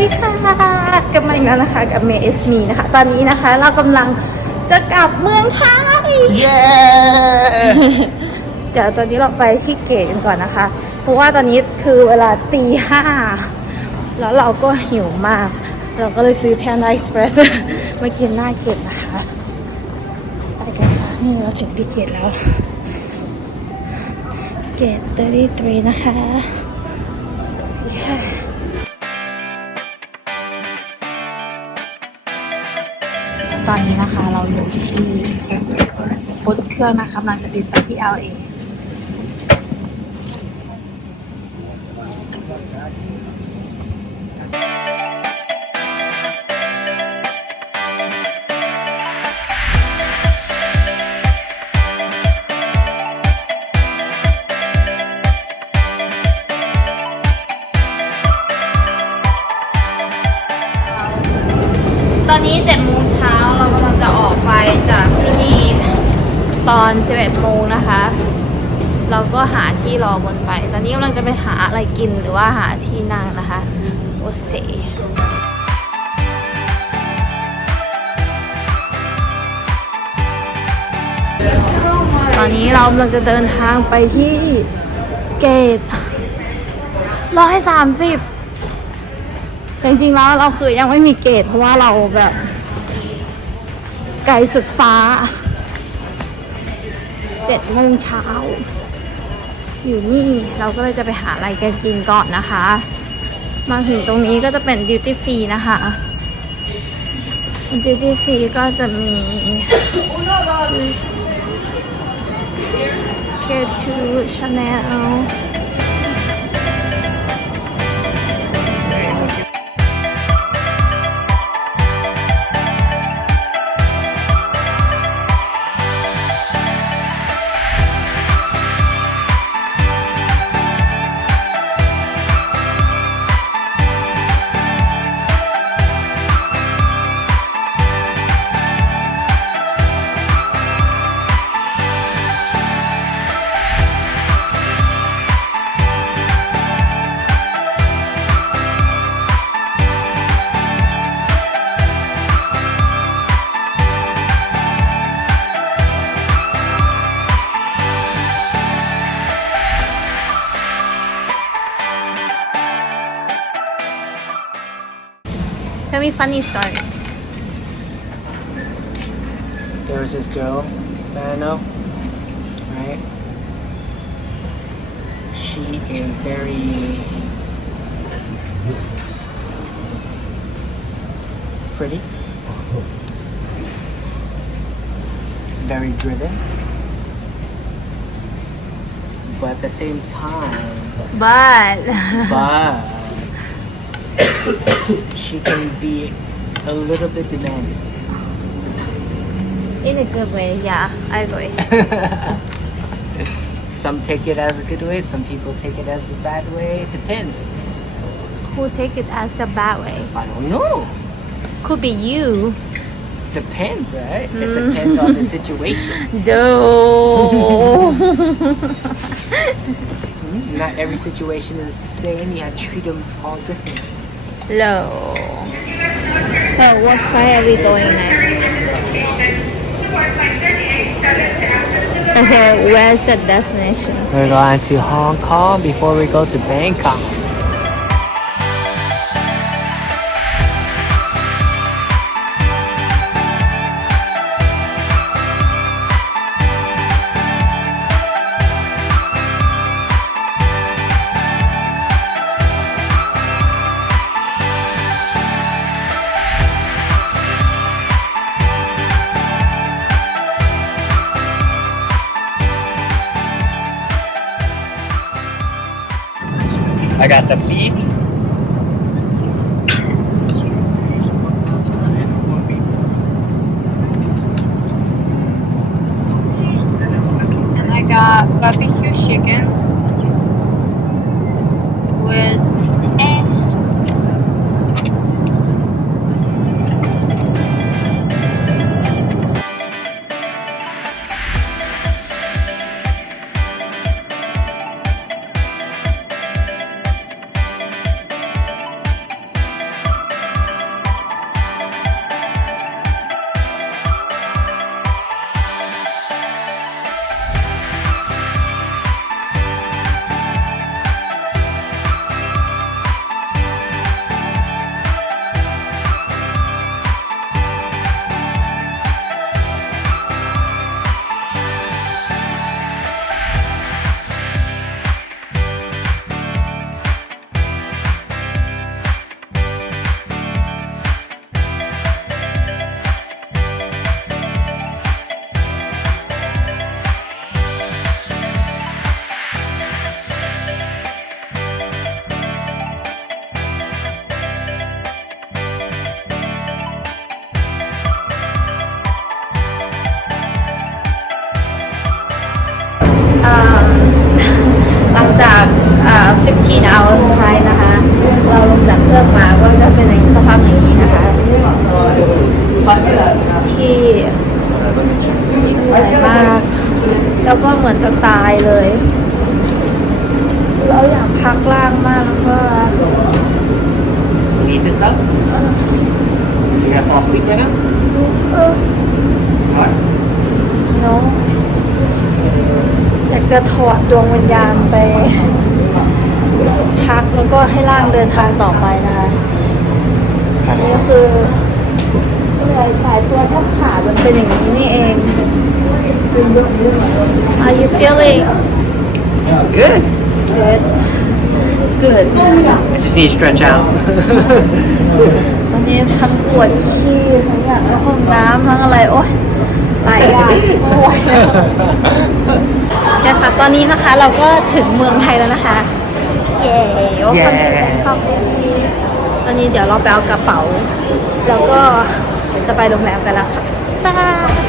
ดีค่ะกลับมาอีกแล้วนะคะกับเมย์เอสมีนะคะ ตอนนี้นะคะเรากำลังจะกลับเมืองไทยเย้เดี๋ยวตอนนี้เราไปที่เกตกันก่อนนะคะ เพราะว่าตอนนี้คือเวลาตีห้าแล้วเราก็หิวมาก เราก็เลยซื้อแพนไ e เ x รสมากินหน้าเกตนะคะไปกันค่ะนี่เราถึงที่เกตแล้วเกต33นะคะเตอนนี้นะคะเราอยู่ที่บนเครื่องนะคะกำลังจะบินไปที่ LA อน11โมงนะคะ เราก็หาที่รอบนไป ตอนนี้กำลังจะไปหาอะไรกินหรือว่าหาที่นั่งนะคะโอเซตอนนี้เรากำลังจะเดินทางไปที่เกตร้อยสามสิบจริงๆแล้วเราคือยังไม่มีเกตเพราะว่าเราแบบ ไกลสุดฟ้า เจ็ดโมงเช้า อยู่นี่เราก็เลยจะไปหาอะไรกันกินก่อนนะคะ มาถึงตรงนี้ก็จะเป็นดิวตี้ฟรีนะคะดิวตี้ฟรีก็จะมีสเกตทูชาแนล Me funny story. There was this girl that I know, right? She is very pretty, very driven, but at the same time, But but she can be a little bit demanding. in a good way, yeah, I agree. some take it as a good way, some people take it as a bad way. It depends. Who take it as the bad way? I don't know. Could be you. Depends, right? It depends on the situation. No. Hmm? Not every situation is the same. You have to treat them all different. Low. So oh, what flight are we going next? Okay, where's the destination? We're going to Hong Kong before we go to Bangkok. I got the beef. and I got barbecue chicken with 15 hours flight นะคะ เราลงจากเครื่องมาก็จะเป็นอย่างสภาพอย่างนี้นะคะ ที่ใหญ่มาก แล้วก็เหมือนจะตายเลย เราอยากพักล่างมากแล้วก็ Need this up? You gonna fall asleep right now? เออ What? เนาะอยากจะถอดดวงวิญญาณไป พักแล้วก็ให้ร่างเดินทางต่อไปนะคะ อันนี้ก็คือรอยสายตัวทับขามันเป็นอย่างนี้นี่เอง Are you feeling Good. good good I just need to stretch out. ตอนนี้ทั้งปวดขี้ทั้งอยากเข้าห้องน้ำทั้งอะไรโอ๊ยหลายอย่างไม่ไหวแล้วเนี่ยค่ะตอนนี้นะคะเราก็ถึงเมืองไทยแล้วนะคะ เย้ว่าคนเย้ขอบคุณตอนนี้เดี๋ยวเราไปเอากระเป๋า แล้วก็จะไปโรงแรมกันแล้วค่ะบ๊ายบาย